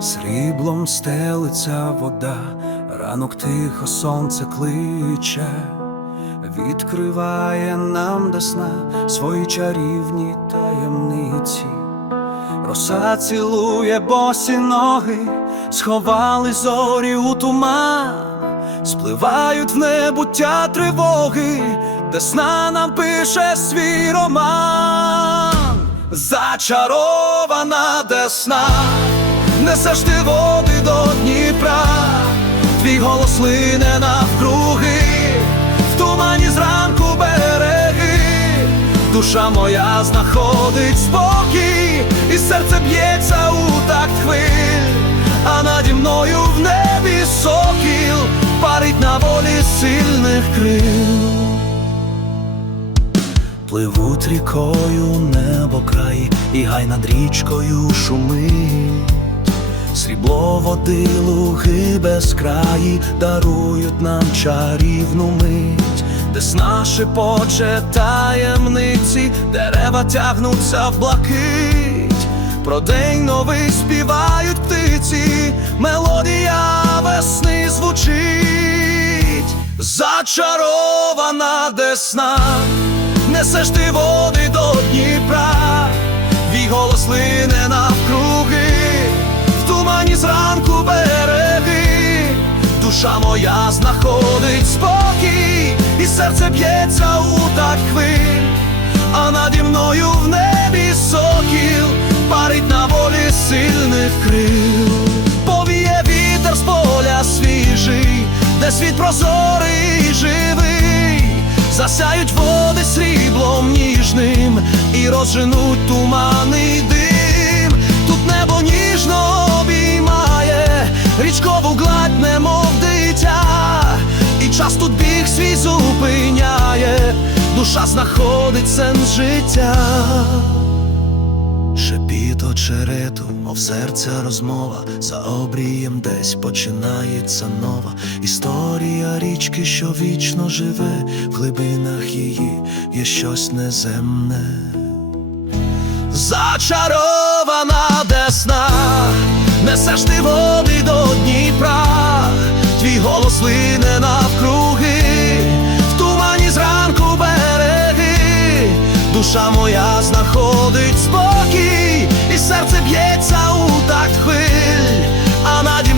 Ніжним стелиться вода, ранок тихо сонце кличе, відкриває нам до сна свої чарівні таємниці. Роса цілує босі ноги, сховали зорі у туман, спливають в небуття тривоги, де сна нам пише свій роман. Зачарована десна, несеш ти води до Дніпра, твій голос лине навкруги, в тумані зранку береги, душа моя знаходить спокій, і серце б'ється у такт хвиль, а наді мною в небі сокіл парить на волі сильних крил. Пливуть рікою небо краї, і гай над річкою шумить. Срібло води, луги безкраї дарують нам чарівну мить, де сна шепоче таємниці, дерева тягнуться в блакить, про день новий співають птиці, мелодія весни звучить, зачарована десна, несеш ти води до Дніпра, твій голос лине навкруги, душа моя знаходить спокій, і серце б'ється у так хвиль, а наді мною в небі сокіл парить на волі сильних крил, повіє вітер з поля свіжий, де світ прозорий живий, засяють води сріблом ніжним і розженуть туманий дим. Тут небо ніжно обіймає річкову гладь, час тут біг свій зупиняє, душа знаходить сенс життя. Шепіт очерету, мов серця розмова, за обрієм десь починається нова історія річки, що вічно живе, в глибинах її є щось неземне. Зачарована десна, несеш ти води до Дніпра, твій голос лине навкруги, душа моя знаходить спокій, і серце б'ється у так хвиль, а надія